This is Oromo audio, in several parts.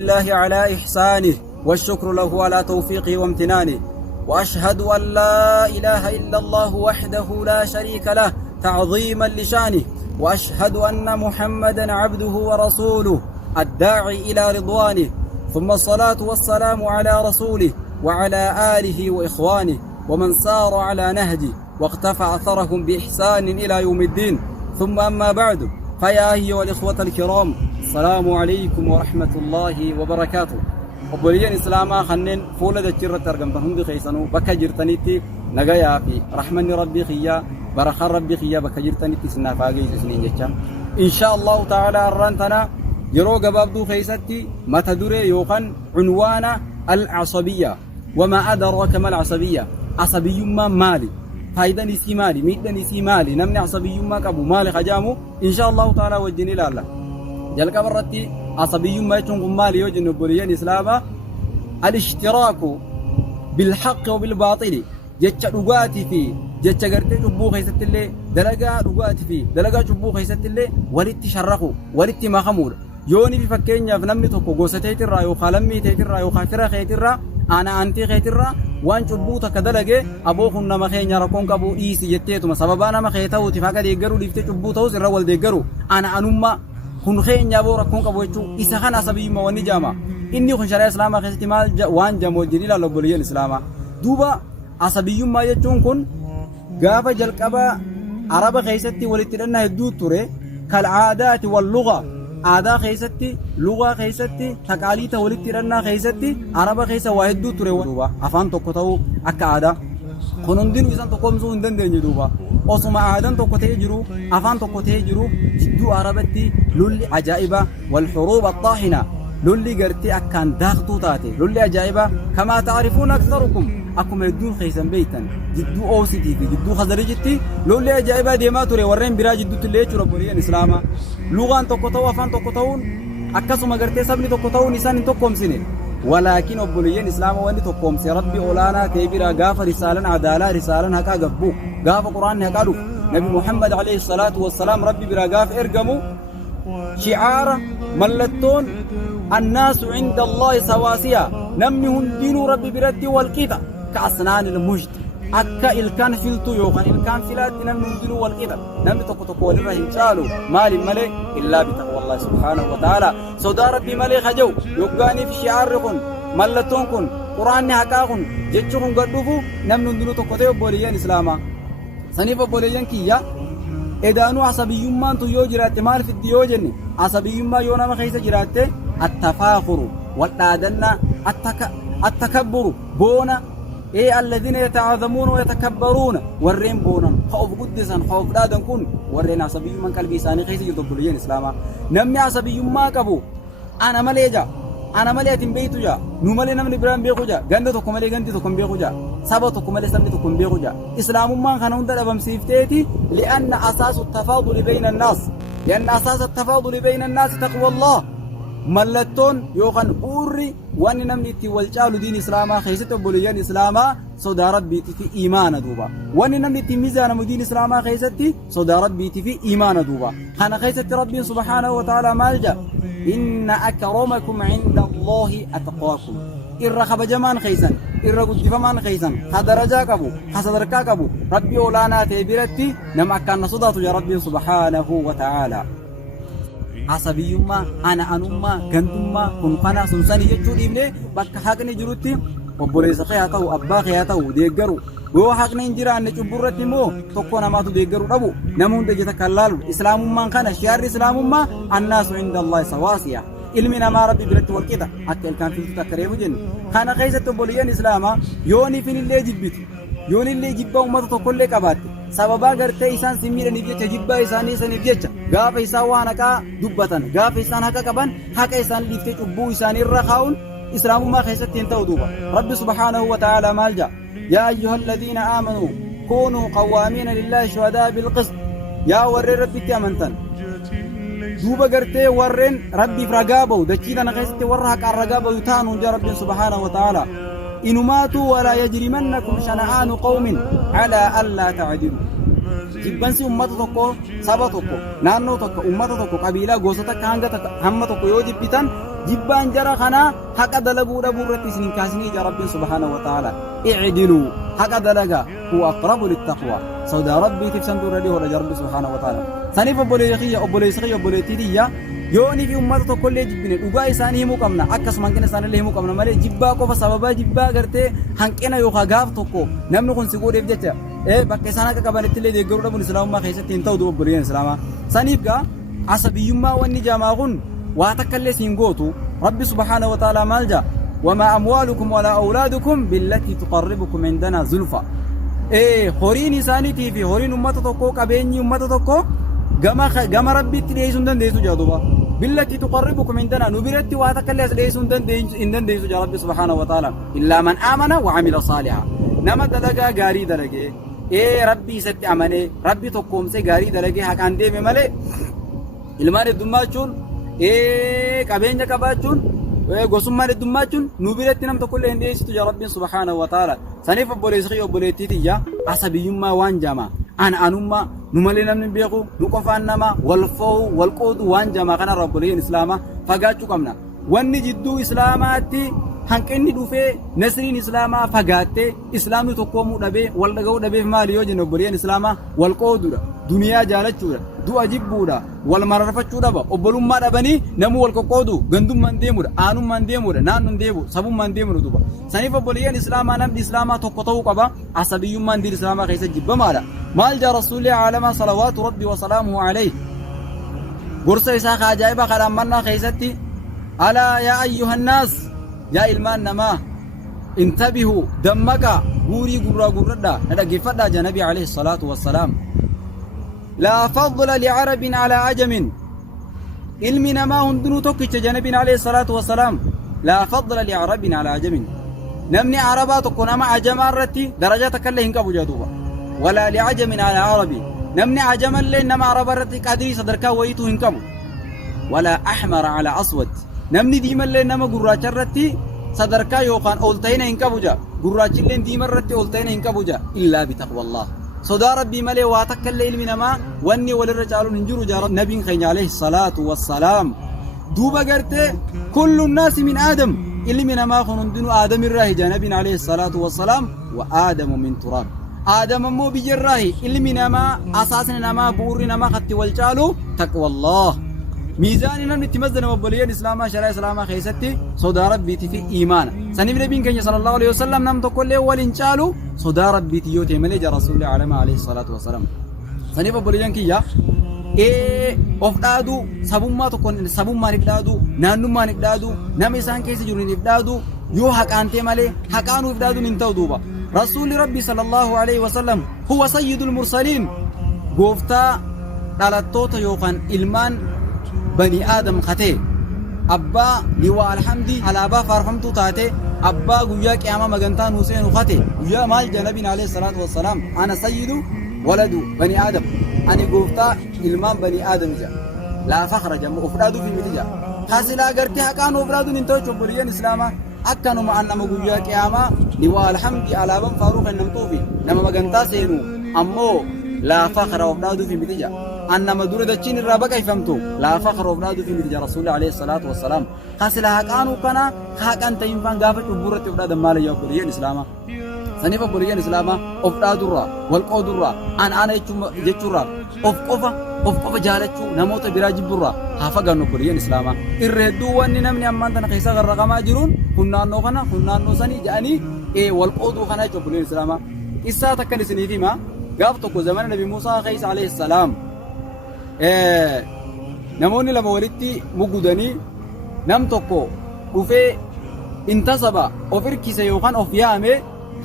لله على إحسانه والشكر له على توفيقه وامتنانه، وأشهد أن لا إله إلا الله وحده لا شريك له تعظيما لشانه، وأشهد أن محمدا عبده ورسوله الداعي إلى رضوانه، ثم الصلاة والسلام على رسوله وعلى آله وإخوانه ومن سار على نهجه واقتفى أثرهم بإحسان إلى يوم الدين، ثم أما بعد، فيا أيها الإخوة الكرام، السلام عليكم ورحمة الله وبركاته. وبليان إسلاما خنن فولة الجرة ترقمتهم هندي خيسانو بكا جرتنيتي نغايا في رحمن ربي خيا برخان ربي خيا بكا جرتنيتي سنافاقي سنين جتشا إن شاء الله تعالى الرانتنا يرو قبابدو خيستي ما تدري يوخن عنوان العصبية. وما أدراك ما العصبية؟ عصبي ما مالي فايدة نسي مالي ميدة نسي مالي نمني عصبي ما كابو مالي خجامو إن شاء الله تعالى وجني لله جلق برتي عصبي ما يكون مالي يوجن بوليان إسلاما الاشتراك بالحق وبالباطل جتش رقاتي فيه جتش قرتي شبو خيست اللي دلقا رقاتي فيه دلقا شبو خيست اللي ولت شرقو ولت ما خمور يوني في فكينيا في نمني توكو قوستي ترى يو خالمي ترى يو خافرة خيترا أنا أنتي خيترا وان شبو تكدلقه أبوكم نما خينيا ركون كابو إيسي جتيتو سببانا ما خيتاو تفاقا ديقرو لفتي شبو توس الرول ديقرو أنا أنما kun khenya bora kun qabu jechu isa kana sabii ma wani jama inni kun sharia islama keessatti maal waan jamo jidila lobboliyan islama duba asabiyyumma jechuun kun gaafa jalqaba araba keessatti walitti dhanna hedduu ture kal aadaati wal lugha aadaa keessatti lugha keessatti taqaaliita walitti dhanna keessatti araba keessa waa hedduu ture duba afaan tokko ta'u akka aadaa kun hundinuu isan tokkomsuu hin dandeenye duba osuma aadan tokko ta'ee jiru afaan tokko ta'ee jiru jidduu arabatti lolli ajaa'iba wal huruub at-taahina lolli gartee akkaan daaqtuu taate lolli ajaa'iba kamaa ta'rifuun aktharukum akkuma hedduun keessan beeytan jidduu oositii fi jidduu khazarijitti lolli ajaa'iba deemaa ture warreen biraa jidduutti illee jechuudha boliyan islaamaa lugaan tokko ta'uu afaan tokko ta'uun akkasuma gartee sabni tokko ta'uun isaan hin tokkomsine ولكن أبوليين إسلام واني تقوم سي ربي أولانا كيبرا غاف رسالا عدالا رسالا هكا قبو غاف قرآن هكا دو نبي محمد عليه الصلاة والسلام ربي برا غاف إرقمو شعار ملتون الناس عند الله سواسيا نمنهم دين ربي بردي والكيتا كأسنان المجد أكا إلكان فلتو يوخان إلكان فلات نمنهم دين والكيتا نمي تقو لرهم شالو مالي ملي إلا بتقوى الله سبحانه وتعالى صدا ربي ملي خجو يقاني في شعار كن ملتون كن قرآن هكا كن جيتشو كن قدوفو نمنهم دين تقو بوليان إسلاما سنيف بوليان كيا إدانو عصبي يمان تو يو جرات مال في الديوجن عصبي يمان يونا ما خيس جرات التفاخر والتادنا التكبر بونا إيه الذين يتعاظمون ويتكبرون ورين بونا خوف قدسا خوف دادن كن ورين عصبي يمان قلبي ساني خيس يدبلين إسلاما نمي عصبي يمان كبو أنا مليجا أنا مليت بيتو جا نملي نملي برام بيخو جا غندو تكو ملي غندي تكو بيخو جا سبا تكو ملي سبني تكو بيخو جا إسلام ما خنون دلبم سيفتيتي لأن أساس التفاضل بين الناس لأن أساس التفاضل بين الناس تقوى الله ملتون يوخن أوري وان نمني تي والجالو دين إسلاما خيستو بوليان إسلاما صدارت بيتي في إيمان دوبا وان نمني تي ميزان مدين إسلاما خيستي صدارت بيتي في إيمان دوبا خانا خيست ربي سبحانه وتعالى مالجا إن أكرمكم عند الله أتقاكم إرى خبجمان خيسا إرى قدفمان خيسا خدرجا كبو حسدركا كبو ربي أولانا تيبيرتي نما كان صدات يا ربي سبحانه وتعالى عصبي يما أنا أنما غندما كنفنا سنساني يجو إبني بك حقني جروتي وبوليس خياته أبا خياته ديقرو وهو حقنا انجرا أن جبرتي مو تقونا ما تديقرو ربو نمون دجتا كلالو إسلام ما كان شيار إسلام ما الناس عند الله سواسيا ilmina ma rabbi biratti walqita akka ilkaan filtu takkareefu jennu kana keessatti obboleeyyan islaamaa yooni finillee jibbiti yoonillee jibbaa ummata tokkollee qabaatte sababaa gartee isaan simmiidhaniif jecha jibbaa isaanii saniif jecha gaafa isaan waan haqaa dubbatan gaafa isaan haqa qaban haqa isaan dhiiftee cubbuu isaanii irra kaa'uun islaamummaa keessatti hin ta'u duuba rabbi subhaanahu wa ta'aalaa maal jaa yaa ayyuha alladhiina aamanuu kunuu qawwaamiina lillaahi shuhadaa bilqist yaa warreen rabbitti amantan دوبا قرتي ورين ربي فرقابو دكينا نغيستي ورها كان رقابو يتانو جا ربي سبحانه وتعالى إن ماتوا ولا يجرمنكم شنعان قوم على ألا تعدلوا جبنسي أمتا تكو سابا تكو نانو تكو أمتا تكو قبيلة غوستا كهانجا همتا تكو يوجب بيتان جبان جرى خنا حق دلقوا دبورة سنين كاسني جا رب سبحانه وتعالى اعدلوا حق دلقا هو أقرب للتقوى سودا ربي تفسندوا ردي هو رب سبحانه وتعالى ثاني فبوليخية أبوليسخية أبوليتيدية يوني في أمته كل جبين وجاي ساني مكمنا أكس مانكنا سان اللي مكمنا مالي جبا كوفا سببا جبا غرتي هنكنا يوخا غاف توكو نمنو كون سيغور يبجتا بكي سانا كبانت اللي دي غرودا من الإسلام ما خيسة تنتو دو بريان الإسلام سانيبكا عصبيما واني جاماغون واتكالي سينغوتو ربي سبحانه وتعالى مالجا وما أموالكم ولا أولادكم بالتي تقربكم عندنا زلفا خورين سانيتي في خورين أمتا توكو كبيني أمتا توكو gama rabbitti dhiyeessuun dandeessu jaaduba billatti tuqarribukum indana nubiratti waa takka illee dhiyeessuun dandeessu jaa rabbi subhaanahu wa ta'ala illaa man aamana wa amila saaliha nama dalagaa gaarii dalage rabbii isatti amane rabbi tokkoomse gaarii dalage haqaan deeme malee ilmaan heddummachuun qabeenya qabaachuun gosummaan heddummachuun nubiratti nam tokko illee hin dhiyeessitu jaa rabbiin subhaanahu wa ta'ala saniif obboleettiitiyya asabiyyummaa waan jaamaa أنما نملنا من بيقو نقفان نما والفو والقود وانجما كان ربولين إسلاما فقاتشو كمنا واني جدو إسلاماتي هنكني دوفي نسرين إسلاما فقاتي إسلامي تقومو دبي واللغو دبي ماليو جنوبولين إسلاما والقود دنيا جالتشو دو أجيبو دا والمرفتشو دبا أبلوم ما دبني نمو والقودو غندوم من ديمو آنوم من ديمو نانون ديبو سبوم من ديمو دوبا سنيف بولين إسلاما نمد إسلاما تقطو قبا عصبيوم من دير إسلاما خيسا جبا مالا مال جا رسول الله عالما صلوات ربي وسلامه عليه قرصة إساق عجائبا قال أمنا خيستي ألا يا أيها الناس يا إلمان نما انتبهوا دمك قوري قرى قرى هذا قفتا جنبي عليه الصلاة والسلام لا فضل لعرب على عجم علمي نما هندنو توكيش جنبي عليه الصلاة والسلام لا فضل لعرب على عجم نمني عرباتك ونما عجمان رتي درجاتك اللي هنكبو جادوبا ولا لعجم على عربي نمني عجما لإنما عرب رتك هذه صدركا ويتو هنكم ولا أحمر على أسود نمني ديما لإنما قراج الرتي صدركا يوقان أولتين هنكبوجا قراج لين ديما الرتي أولتين هنكبوجا إلا بتقوى الله صدا ربي ملي واتك الليل منما واني وللرجال ننجر جارب نبي خين عليه الصلاة والسلام دوبا قرتي كل الناس من آدم اللي منما خنندن آدم الراهي نبي عليه الصلاة والسلام وآدم من تراب آدم مو بجراهي اللي منما أساسنا نما بوري نما خط والجالو تقوى الله ميزاننا نتمزن وبليان إسلاما شرع إسلاما خيستي صدا ربي في إيمان سنبي نبي كان صلى الله عليه وسلم نم تقول له ولنشالو صدا ربي تيوتي ملجا رسول الله عليه الصلاة والسلام سنبي بليان كيا أفدادو سبوما تكون سبوما نقدادو نانوما نقدادو نميسان كيسي جرين نقدادو يو حق أنتي مالي حقانو إفدادو من تودوبا رسول ربي صلى الله عليه وسلم هو سيد المرسلين قوفتا دالتوتا يوقان إلمان بني آدم خطي أبا لواء الحمد على أبا فارحمتو تاتي أبا قويا قياما مغنطان حسين خطي قويا مال جنبين عليه الصلاة والسلام أنا سيد ولد بني آدم أنا قوفتا إلمان بني آدم جا لا فخر جمع أفرادو في متجا خاسلا قرتي حقانو أفرادو ننتوش وبريان إسلاما أكانوا معنا مقويا قياما لواء الحمد على أبا فاروق النمطوفي لما مغنطا سينو أمو لا فخر أفرادو في متجا أنما دور دچين الرابقة يفهمتو لا فخر أفرادو في متجا رسول الله عليه الصلاة والسلام خاسلا حقانو كنا حقان تينفان غافت وبورت أفراد مالي يا بريان إسلاما سنفا بريان إسلاما أفراد الرا والقود الرا أنا جيتشو الرا of qofa jaalachuu namoota biraa jibburraa haa fagaannu buriyeen islaamaa irra hedduu wanni namni ammaan tana keessa garraqamaa jiruun hunnaannoo kana hunnaannoo sanii jedhanii wal qooduu kana jechuun buriyeen islaamaa qissaa takkan isiniif hima gaaf tokko zamana nabi Muusaa keessa alayhi salaam namoonni lama walitti mugudanii nam tokko dhufee intasaba of irkise yookaan of yaame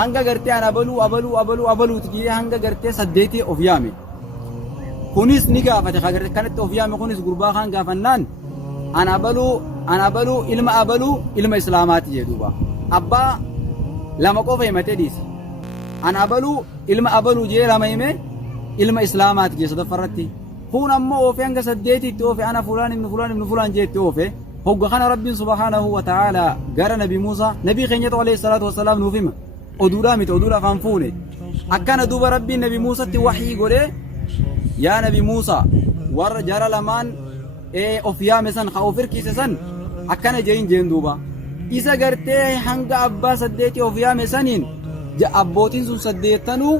hanga gartee an abaluuti jedhee hanga gartee saddeetii of yaame kunis ni gaafate khagarte kanatti of yaame kunis gurbaa kan gaafannaan ana abaluu ilma islaamaati jedhuba abbaa lama qofa himatee dhiise ana ilma abaluu jee lama hime ilma islaamaati jee sadaffarratti kun ammoo ofe hanga saddeetitti ofe ana ibn fulaan jeetti ofe hogga kana rabbiin subhaanahu wa ta'ala gara nabi Muusaa nabii keenyatu alayhi salaatu wassalaam nuuf hima oduudhaa miti oduudha afaan fuune akkana duuba rabbiin nabi Muusaatti waxii godhee yaa nabi Muusaa warra jara lamaan of yaame san ka of irkiise san akkana jeen jeen duuba isa gartee hanga abbaa saddeeti of yaame saniin abbootiin sun saddeettanuu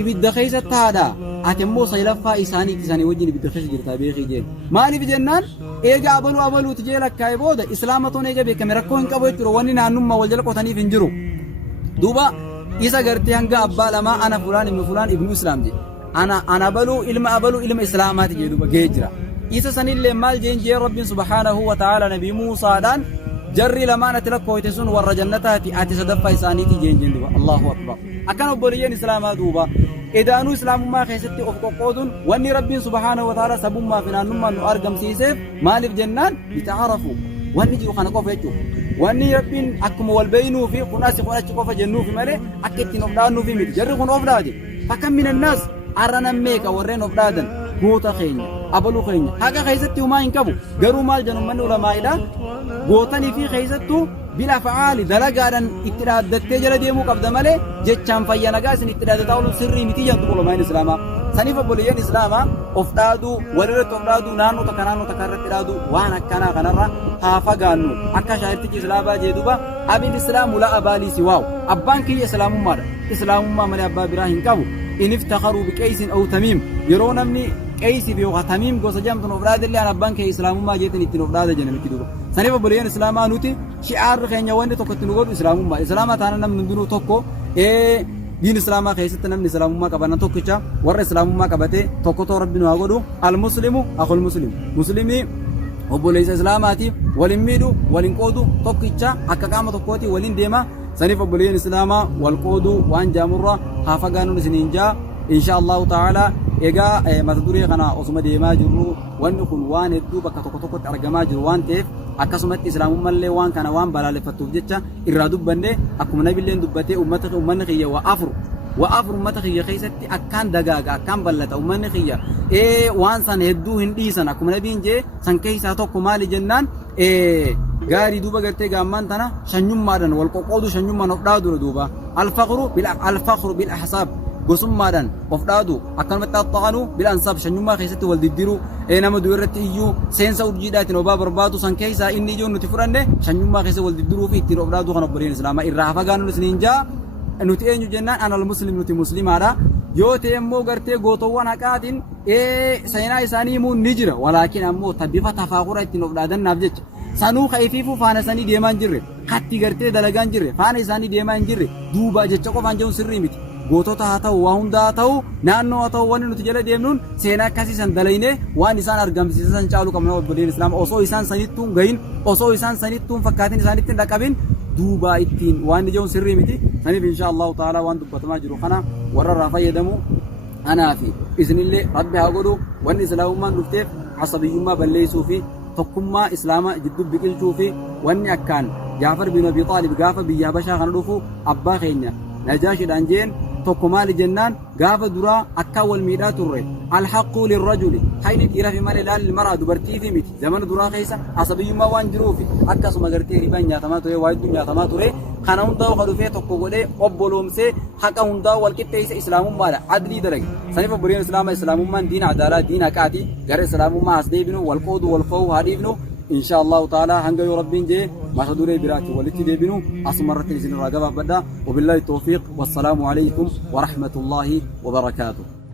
ibidda keessa taadha ati immoo saylaffaa isaaniitti isaanii wajjin ibidda keessa jirtaa beekii jeen maaliif jennaan eega abaluuti jee lakkaa'e booda islaamatoon eega beekame rakkoo hin qabu jechuudha wanni naannummaa wal jala qotaniif hin jiru duuba isa gartee hanga abbaa lamaa ana fulaan ibnu islaam je ana abaluu ilma islaamaati jee duuba gee jira isa sanillee maal jeen jee rabbiin subhaanahu wa ta'ala nabii muusaadhaan jarri lamaan ati lakkooyte sun warra jannataati ati sadaffaa isaaniiti jeen duuba allahu akbar akkan obboleeyyan islaamaa duuba idaanuu islaamummaa keessatti of qoqqooduun wanni rabbiin subhaanahu wa ta'ala sabummaa fi naannummaan nu argamsiiseef maaliif jennaan bita'arafu wanni jiru kana qofa jechuudha wanni rabbiin akkuma wal beeynuu fi kun asi kun achi qofa jennuufi malee akka ittiin of dhaannuufi miti jarri kun of dhaate fakkan minannaas arranan meeqa warreen of dhaadan goota keenya abaluu keenya haqa keessatti humaa hin qabu garuu maal jennu manni ulamaa'idha gootanii fi keessattuu bila fa'aali dalagaadhaan itti dhaaddattee jala deemuu qabda malee jechaan fayya nagaa isin itti dhaaddataa ooluun sirrii miti jentu ulamaan islaamaa saniif obboleeyyan islaamaa of dhaaduu walirratti of dhaaduu naannoo takka irratti dhaaduu waan akkanaa kanarra haa fagaannu akka shaahirtichi islaamaa jee duuba abiin islaamu la abaalii si waaw abbaan kiyya islaamummaadha islaamummaa malee abbaa biraa hin qabu in iftakharuu biqeeysin aw tamiim yeroo namni qeeysi fi tamiim gosa jamtun of dhaadillee an abbaan kee islaamummaa jeetin ittiin of dhaada jenne nuti duuba saniif obboleeyyan islaamaa nuti shi'aarri keenya wanni tokko itti nu godhu islaamummaa islaamaa taana namni hundinuu tokko diin islaamaa keessatti namni islaamummaa qabanan tokkicha warra islaamummaa qabate tokko too rabbi nu haa godhu almuslimu akhul muslim muslimii obboleessa islaamaati walin miidhu walin qoodu tokkicha akka qaama tokkooti walin deema saniif obboleeyyan islaamaa wal qoodu waan jaamurra haa fagaanuun isiniin jaa insha allahu ta'ala egaa mata duree kana osuma deemaa jirru wanni kun waan hedduu bakka tokkotti argamaa jiru waan ta'eef akkasumatti islaamummallee waan kana waan balaaleffattuuf jecha irraa dubbanne akkuma nabiilleen dubbatee ummanni kiyya waa afur ummata kiyya keessatti akkaan dagaaga akkaan bal'ata ummanni kiyya waan san hedduu hin dhiisan akkuma nabiin jee san keessaa tokko maali jennaan gaarii duuba gartee gaammaan tana shanyummaadhaan wal qoqqoodu shanyummaan of dhaadura duuba alfaqru bil ahsaab gosummaadhaan of dhaadu akkanumatti axxaqanu bil ansaab shanyummaa keessatti wal diddiru nama du'e irratti iyyuu seensa urjiidhaatiin obaa barbaadu san keessaa inni ijoon nuti fudhanne shanyummaa keessa wal diddiruu fi ittiin of dhaaduu kan obboleen islaamaa irraa fagaannuun isiniin jaa nuti eenyu jennaan anal muslim nuti muslimaadha yoo ta'e immoo gartee gootowwan haqaatiin seenaa isaanii himuu ni jira walaakin ammoo bifa tafaaqura ittiin of dhaadannaaf jecha sanuu kaifiifuu faana isaanii deemaa hin jirre katti gartee dalagaa hin jirre faana isaanii deemaa hin jirre duuba jecha qofaan jechuun sirrii miti gootota haa ta'u waa hundaa haa ta'u naannoo haa ta'u wanni nuti jala deemnuun seenaa akkasiisan dalaynee waan isaan argamsiisan caalu qabna obboleen islaama osoo isaan sanittuun gahin osoo isaan sanittuun fakkaatiin isaanitti hin dhaqabin duuba ittiin waan jechuun sirrii miti saniif insha allahu ta'ala waan dubbatamaa jiru kana warra irraa fayyadamu anaa fi isinillee rabbi haa godhu wanni islaamummaan dhufteef asabiyyummaa balleessuu fi tokkummaa islaamaa jidduu biqilchuu fi wanni akkaan Jaafar bin Abi Xaalib gaafa biyya Habashaa kana dhufu abbaa keenya Najaashiidhaan jeen tokko maali jennaan gaafa duraa akka wal miidhaa turre alhaqqu lirrajuli hayni dhiira fi malee laal ilmaraa dubartii fi miti zamana duraa keessa asabiyyummaa waan jiruufi akkasuma gartee ribaan nyaatamaa ture waa hedduu nyaatamaa ture kana hundaa ka dhufee tokko godhee obboloomsee haqa hundaa wal qixxeessa islaamummaadha adlii dalage saniif obboleen islaamaa islaamummaan diina adaalaa diina haqaati gara islaamummaa as deebinu wal qoodu wal fa'uu haa dhiifnu إن شاء الله تعالى هنجا ربين جي ما تدوري براتي والتي ديبنو أسمرت لزين الرقبة بدا وبالله التوفيق والسلام عليكم ورحمة الله وبركاته.